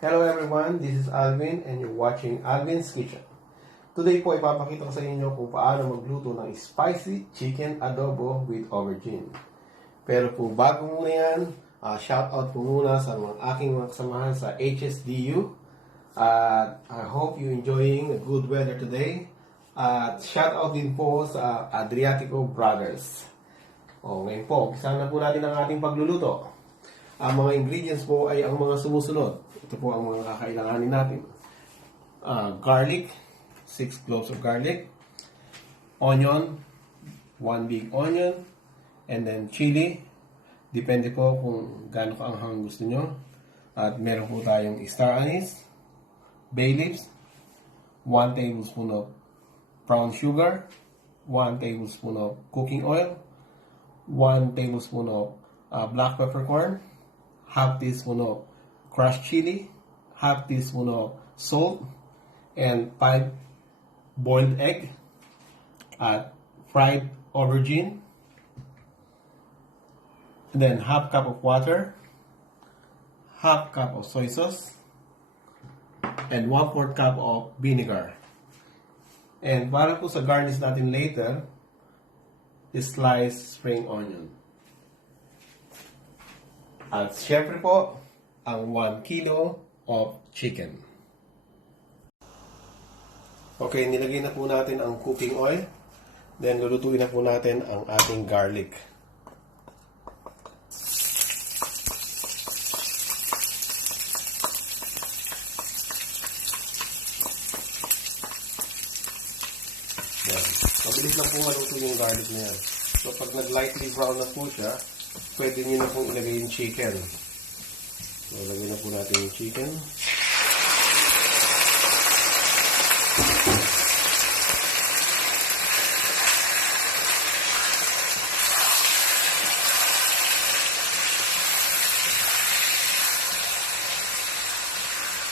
Hello everyone, this is Alvin and you're watching Alvin's Kitchen. Today po ipapakita ko sa inyo kung paano magluto ng spicy chicken adobo with aubergine. Pero po bago muna yan, shout out po muna sa aking mga kasamahan sa HSDU. I hope you enjoying a good weather today. Shout out din po sa Adriatico Brothers. Ngayon po, umpisa na po natin ang ating pagluluto. Ang mga ingredients po ay ang mga sumusunod. Ito po ang mga kakailanganin natin. Garlic, 6 cloves of garlic. Onion, 1 big onion. And then chili. Depende po kung gaano kaanghang gusto nyo. At meron po tayong star anise, bay leaves, 1 tablespoon of brown sugar, 1 tablespoon of cooking oil, 1 tablespoon of black peppercorn, half teaspoon of crushed chili, half teaspoon of salt, and 5 boiled egg, at fried aubergine, and then half cup of water, half cup of soy sauce, and 1/4 cup of vinegar. And para po sa garnish natin later, sliced spring onion. At syempre po, ang 1 kilo of chicken. Okay, nilagay na po natin ang cooking oil. Then, lulutuin na po natin ang ating garlic. Yan. Mabilis lang po maluto yung garlic na yan. So, pag nag-lightly brown na po siya, pwede nyo na pong ilagay yung chicken. So, ilagay na po natin yung chicken.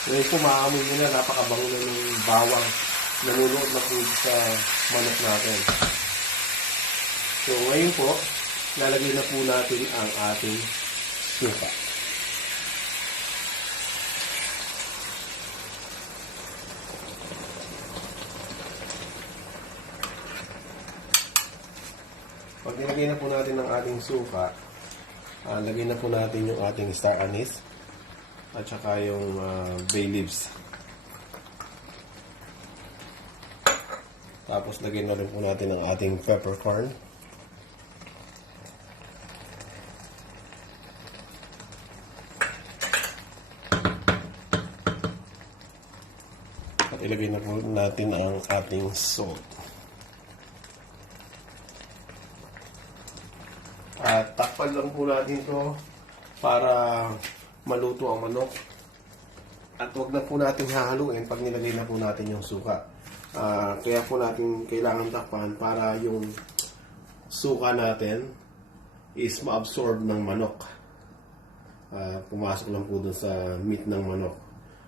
Ngayon po, maamoy nyo na, napakabango na ng bawang. Nanunuot na po sa manok natin. So, ngayon po, lalagay na po natin ang ating suka. Pag nilagay na po natin ang ating suka, lagay na po natin yung ating star anise at saka yung bay leaves. Tapos lagay na rin po natin ang ating peppercorn. At ilagay na po natin ang ating salt. At takpan lang po natin ito para maluto ang manok. At huwag na po natin hahaluin pag nilagay na po natin yung suka. Kaya po natin kailangan takpan para yung suka natin is ma-absorb ng manok. Pumasok lang po dun sa meat ng manok.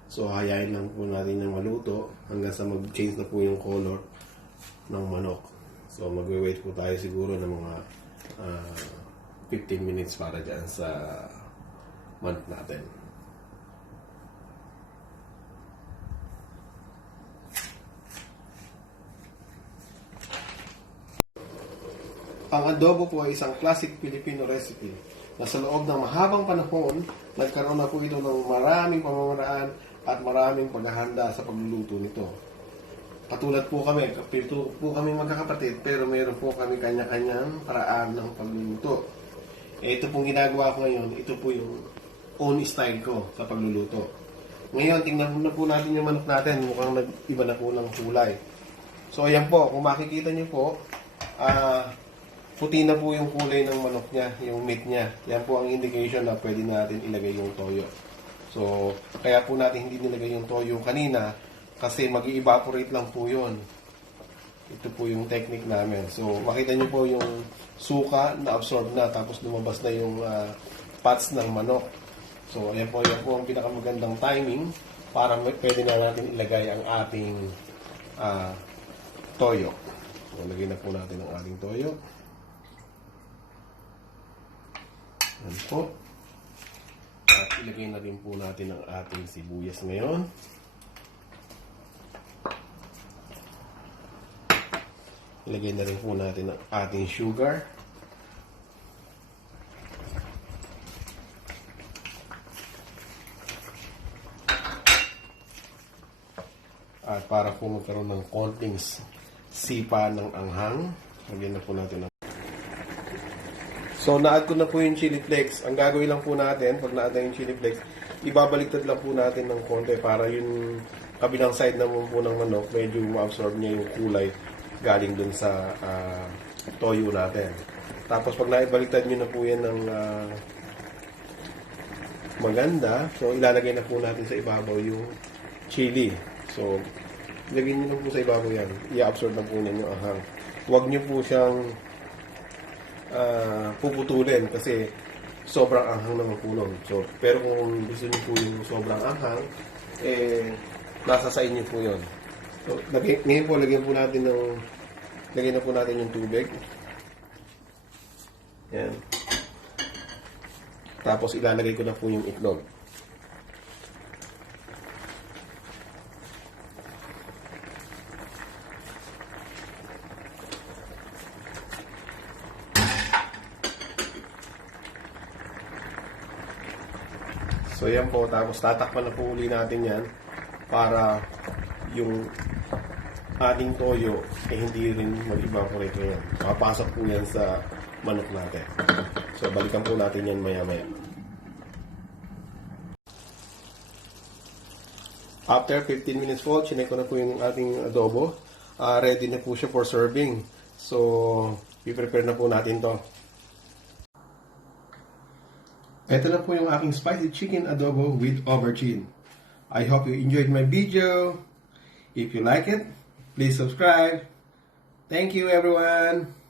So, hayain lang po natin yung maluto hanggang sa mag-change na po yung color ng manok. So, magwe-wait po tayo siguro ng mga 15 minutes para dyan sa manok natin. Ang adobo po ay isang classic Filipino recipe na sa loob ng mahabang panahon, nagkaroon na po ito ng maraming pamamaraan at maraming paghahanda sa pagluluto nito. Patulad po kami, kapito po kami magkakapatid, pero meron po kami kanya-kanyang paraan ng pagluluto. Ito pong ginagawa ko ngayon, ito po yung own style ko sa pagluluto. Ngayon, tingnan na po natin yung manok natin, mukhang nag-iba na po ng kulay. So, ayan po, kung makikita nyo po, puti na po yung kulay ng manok niya, yung meat niya. Yan po ang indication na pwede natin ilagay yung toyo. So, kaya po natin hindi nilagay yung toyo kanina kasi mag-evaporate lang po yun. Ito po yung technique namin. So, makita nyo po yung suka na absorb na tapos lumabas na yung fats ng manok. So, yan po ang pinakamagandang timing para pwede na natin ilagay ang ating toyo. So, lagay na po natin ang ating toyo. Yan po. At ilagay na rin po natin ang ating sibuyas ngayon. Ilagay na rin po natin ang ating sugar. At para po magkaroon ng konting sipa ng anghang, lagyan na po natin ang... So, na-add ko na po yung chili flakes. Ang gagawin lang po natin, pag na-add na yung chili flakes, ibabaliktad lang po natin ng konti para yung kabilang side naman po ng manok, medyo ma-absorb niya yung kulay galing dun sa toyo natin. Tapos, pag naibaliktad nyo na po yan ng maganda, so ilalagay na po natin sa ibabaw yung chili. So, ilagay nyo lang po sa ibabaw yan. I-absorb na po ninyo ang hang. Huwag nyo po siyang puputulin kasi sobrang anghang naman po nun. So, pero kung gusto nyo po yung sobrang anghang, nasa sa inyo po yun. So, ngayon po, lagyan na po natin yung tubig. Yan. Tapos, ilalagay ko na po yung itlog. So yan po, tapos tatakpan na po uli natin yan para yung ating toyo hindi rin mag-evaporate yan. Makapasok po yan sa manok natin. So balikan po natin yan maya-maya. After 15 minutes po, chinek ko na po yung ating adobo. Ready na po siya for serving. So, i-prepare na po natin to. Ito na po yung aking spicy chicken adobo with aubergine. I hope you enjoyed my video. If you like it, please subscribe. Thank you everyone.